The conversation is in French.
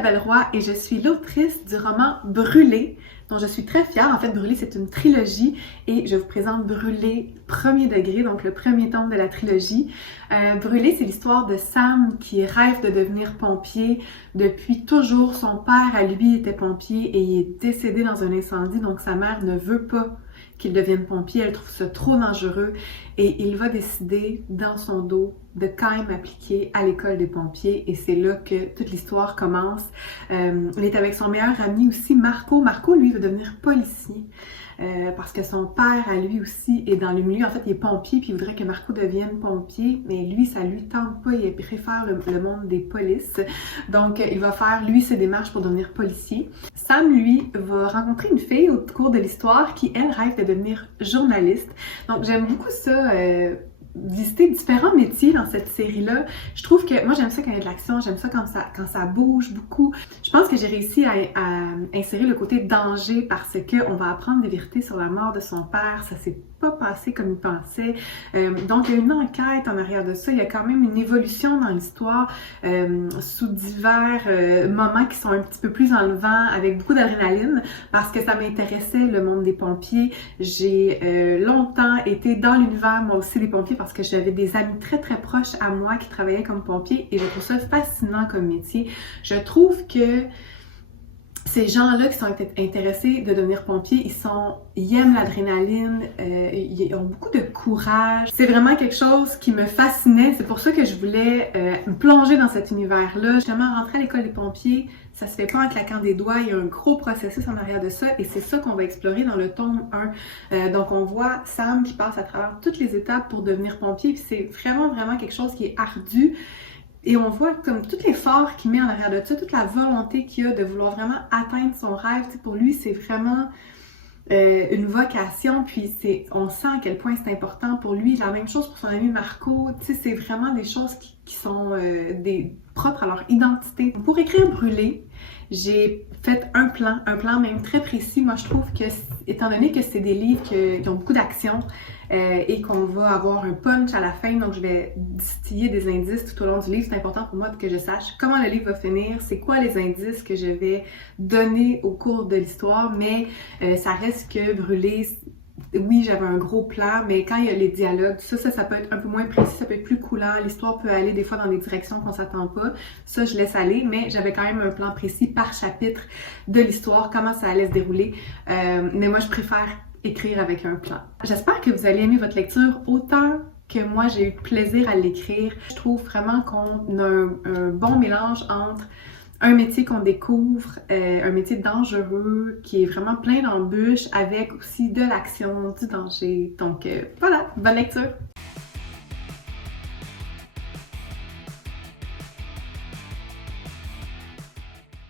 Isabelle Roy et je suis l'autrice du roman Brûlé, dont je suis très fière. En fait, Brûlé, c'est une trilogie et je vous présente Brûlé premier degré, donc le premier tome de la trilogie. Brûlé, c'est l'histoire de Sam qui rêve de devenir pompier depuis toujours. Son père, à lui, était pompier et il est décédé dans un incendie, donc sa mère ne veut pas qu'il devienne pompier, elle trouve ça trop dangereux et il va décider dans son dos de quand même appliquer à l'école des pompiers et c'est là que toute l'histoire commence. Il est avec son meilleur ami aussi, Marco. Marco, lui, veut devenir policier parce que son père, à lui aussi, est dans le milieu. En fait, il est pompier puis il voudrait que Marco devienne pompier, mais lui, ça lui tente pas, il préfère le monde des polices. Donc, il va faire, lui, ses démarches pour devenir policier. Sam, lui, va rencontrer une fille au cours de l'histoire qui, elle, rêve de devenir journaliste. Donc, j'aime beaucoup ça, visiter différents métiers dans cette série-là. Je trouve que, moi, j'aime ça quand il y a de l'action, j'aime ça quand ça bouge beaucoup. Je pense que j'ai réussi à insérer le côté danger parce qu'on va apprendre des vérités sur la mort de son père. Ça s'est pas passé comme il pensait. Donc, il y a une enquête en arrière de ça. Il y a quand même une évolution dans l'histoire sous divers moments qui sont un petit peu plus enlevants, avec beaucoup d'adrénaline, parce que ça m'intéressait, le monde des pompiers. J'ai longtemps été dans l'univers, moi aussi, des pompiers, parce que j'avais des amis très très proches à moi qui travaillaient comme pompiers et je trouve ça fascinant comme métier. Je trouve que ces gens-là qui sont intéressés de devenir pompiers, ils aiment l'adrénaline, ils ont beaucoup de courage. C'est vraiment quelque chose qui me fascinait. C'est pour ça que je voulais me plonger dans cet univers-là. Justement, rentrer à l'école des pompiers, ça se fait pas en claquant des doigts. Il y a un gros processus en arrière de ça et c'est ça qu'on va explorer dans le tome 1. Donc, on voit Sam qui passe à travers toutes les étapes pour devenir pompier. Puis c'est vraiment quelque chose qui est ardu. Et on voit comme tout l'effort qu'il met en arrière de ça, toute la volonté qu'il a de vouloir vraiment atteindre son rêve. Tu sais, pour lui, c'est vraiment une vocation, puis on sent à quel point c'est important pour lui. La même chose pour son ami Marco. Tu sais, c'est vraiment des choses qui sont propres à leur identité. Pour écrire Brûlé, j'ai fait un plan même très précis. Moi, je trouve que, étant donné que c'est des livres qui ont beaucoup d'action, et qu'on va avoir un punch à la fin, donc je vais distiller des indices tout au long du livre. C'est important pour moi que je sache comment le livre va finir, c'est quoi les indices que je vais donner au cours de l'histoire, mais ça reste que Brûlé, oui, j'avais un gros plan, mais quand il y a les dialogues, ça peut être un peu moins précis, ça peut être plus coulant, l'histoire peut aller des fois dans des directions qu'on s'attend pas, ça je laisse aller, mais j'avais quand même un plan précis par chapitre de l'histoire, comment ça allait se dérouler, mais moi je préfère écrire avec un plan. J'espère que vous allez aimer votre lecture autant que moi j'ai eu plaisir à l'écrire. Je trouve vraiment qu'on a un bon mélange entre un métier qu'on découvre, un métier dangereux, qui est vraiment plein d'embûches, avec aussi de l'action, du danger. Donc voilà, bonne lecture!